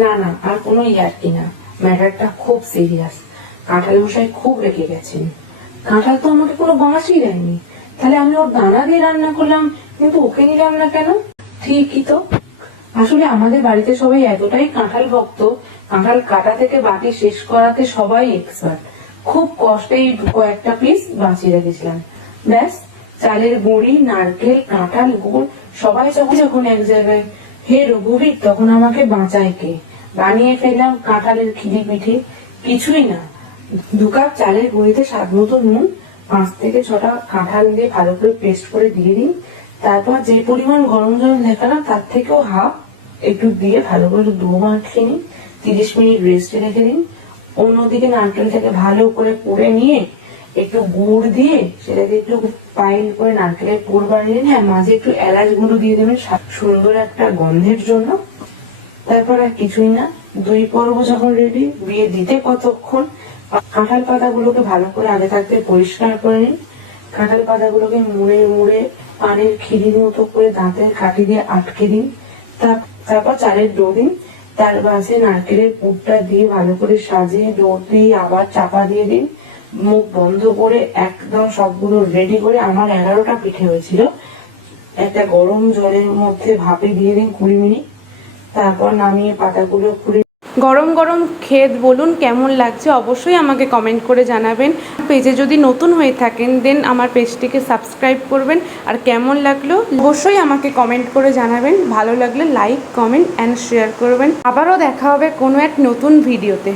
না না, আর কোনো ইয়ার্কি না, ম্যাটারটা খুব সিরিয়াস। কাঁঠাল মশাই খুব রেগে গেছেন। কাঁঠাল তো আমাকে কোনো বাঁশই দেয়নি, তাহলে আমি ওর দানা দিয়ে রান্না করলাম, কিন্তু ওকে নিলাম না কেন? ঠিকই তো। আসলে আমাদের বাড়িতে সবাই এতটাই কাঁঠাল ভক্ত, কাঁঠাল কাটা থেকে বাকি শেষ করাতে সবাই এক্সপার্ট। খুব কষ্টেই কয়েকটা পিস বাঁচিয়ে রেখেছিলাম। ব্যাস, চালের গুঁড়ি, নারকেল, কাঁঠাল, গুড় সবাই যখন এক জায়গায়, হে রঘুবীর, তখন আমাকে বাঁচায় কে? বানিয়ে ফেললাম কাঁঠালের খিরি পিঠে। কিছুই না, 2 কাপ চালের গুঁড়িতে স্বাদ মতো নুন, 5 থেকে 6টা কাঁঠাল দিয়ে ভালো করে পেস্ট করে দিয়ে দিন। তারপর যে পরিমাণ গরম জল দেখালাম তার থেকেও হাফ একটু দিয়ে ভালো করে ডো মাখিয়ে নিন। 30 মিনিট রেস্টে রেখে দিন। অন্যদিকে নারকেলটাকে ভালো করে পুড়ে নিয়ে একটু গুড় দিয়ে সেটাকে একটু পাইল করে নারকেলের পুর বানিয়ে নিন। হ্যাঁ, মাঝে একটু এলাচ গুঁড়ো দিয়ে দেবেন সুন্দর একটা গন্ধের জন্য। তারপর আর কিছুই না, 2 পর্ব যখন রেডি, বিয়ে দিতে কতক্ষণ। কাঁঠাল পাতাগুলোকে ভালো করে আগে থাকতে পরিষ্কার করে নিন। কাঁঠাল পাতাগুলোকে মুড়ে মুড়ে পানির খিরির মতো করে দাঁতের কাঠি দিয়ে আটকে দিন। তারপর চালের ডো দিন, তার পাশে নারকেলের পুরটা দিয়ে ভালো করে সাজিয়ে ডো দিয়ে আবার চাপা দিয়ে দিন। মুখ বন্ধ করে একদম সবগুলো রেডি করে, আমার 11টা পিঠে হয়েছিল। একটা গরম জলের মধ্যে ভাপে দিয়ে দিন 20 মিনিট। তারপর নামিয়ে পাতাগুলো খুলে গরম গরম খেয়ে বলুন কেমন লাগছে, অবশ্যই আমাকে কমেন্ট করে জানাবেন। পেজে যদি নতুন হয়ে থাকেন দেন আমার পেজটিকে সাবস্ক্রাইব করবেন। আর কেমন লাগলো অবশ্যই আমাকে কমেন্ট করে জানাবেন। ভালো লাগলে লাইক, কমেন্ট অ্যান্ড শেয়ার করবেন। আবারও দেখা হবে কোনো এক নতুন ভিডিওতে।